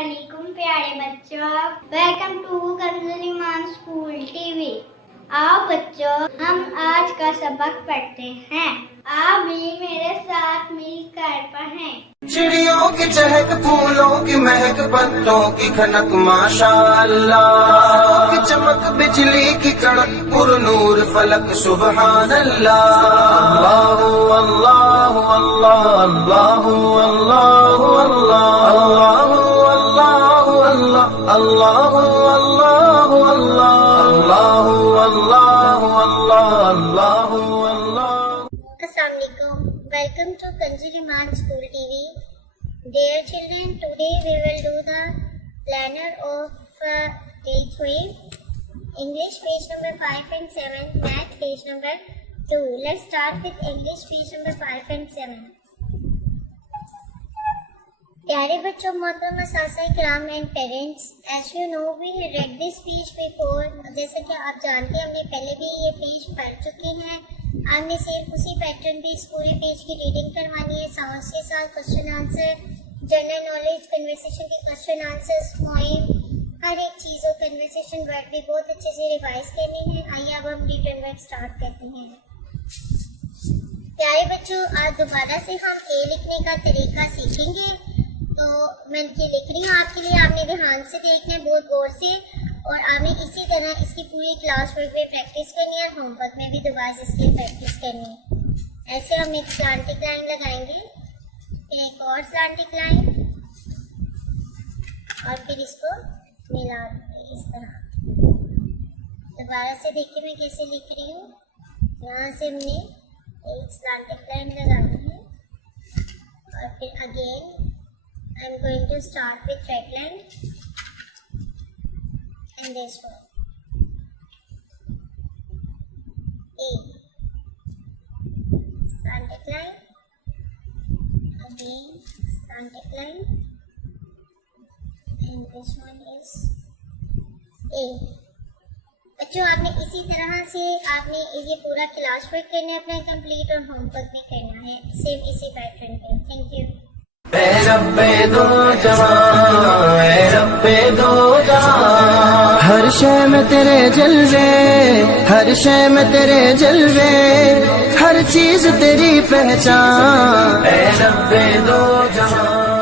अस्सलामुअलैकुम प्यारे बच्चों, welcome to Kanzul Iman school TV. आओ बच्चों, हम आज का सबक पढ़ते हैं। आप भी मेरे साथ मिलकर पढ़ें। चिड़ियों की चहक, फूलों की महक, पत्तों की खनक, माशाअल्लाह की चमक, बिजली की कड़क, पुरनूर फलक, सुबहान अल्लाह। अल्लाह अल्लाह अल्लाह अल्लाह अल्लाह अल्लाह अल्लाह अल्लाह अल्लाह अल्लाह। Assalamualaikum. Welcome to Kanzul Iman School TV. Dear children, today we will do the planner of day 3. English page number 5 and 7, Math page number 2. Let's start with English page number 5 and 7. प्यारे बच्चों, मोहतरम सासा-ए-किराम and parents, as you know we read this page before. जैसा कि आप जानते हैं, हमने पहले भी ये पेज पढ़ चुके हैं। आपने सिर्फ उसी पैटर्न पे इस पूरे पेज की रीडिंग करवानी है, साउंड्स के साथ, question answer, general knowledge, conversation के क्वेश्चन आंसर्स, पोएम, हर एक चीज़ और कन्वर्सेशन वर्ड भी बहुत अच्छे से रिवाइज करनी है। आइए अब हम रिटन वर्क स्टार्ट करते हैं। प्यारे बच्चों, आज दोबारा से हम ए लिखने का तरीका सीखेंगे। तो मैं ये लिख रही हूँ आपके लिए, आपने ध्यान से देखना है, बहुत गौर से, और आपने इसी तरह इसकी पूरी क्लास वर्क में प्रैक्टिस करनी है और होमवर्क में भी दोबारा से इसकी प्रैक्टिस करनी है। ऐसे हम एक स्लैंटिक लाइन लगाएंगे, फिर एक और स्लैंटिक लाइन, और फिर इसको मिला देंगे इस तरह। दोबारा से देखिए मैं कैसे लिख रही हूँ। यहाँ से हमने एक स्लैंटिक लाइन लगानी है, और फिर again I am going to start with red line and this one. A slanted line, again slanted line, and this one is A. बच्चों, आपने इसी तरह से आपने ये पूरा क्लास वर्क करना है अपना कंप्लीट, और होमवर्क भी करना है सेम इसी पैटर्न पे। Thank you. हर शय में तेरे जलवे, हर शय में तेरे जलवे, हर चीज तेरी पहचान। ऐ रब्बे दो जहां।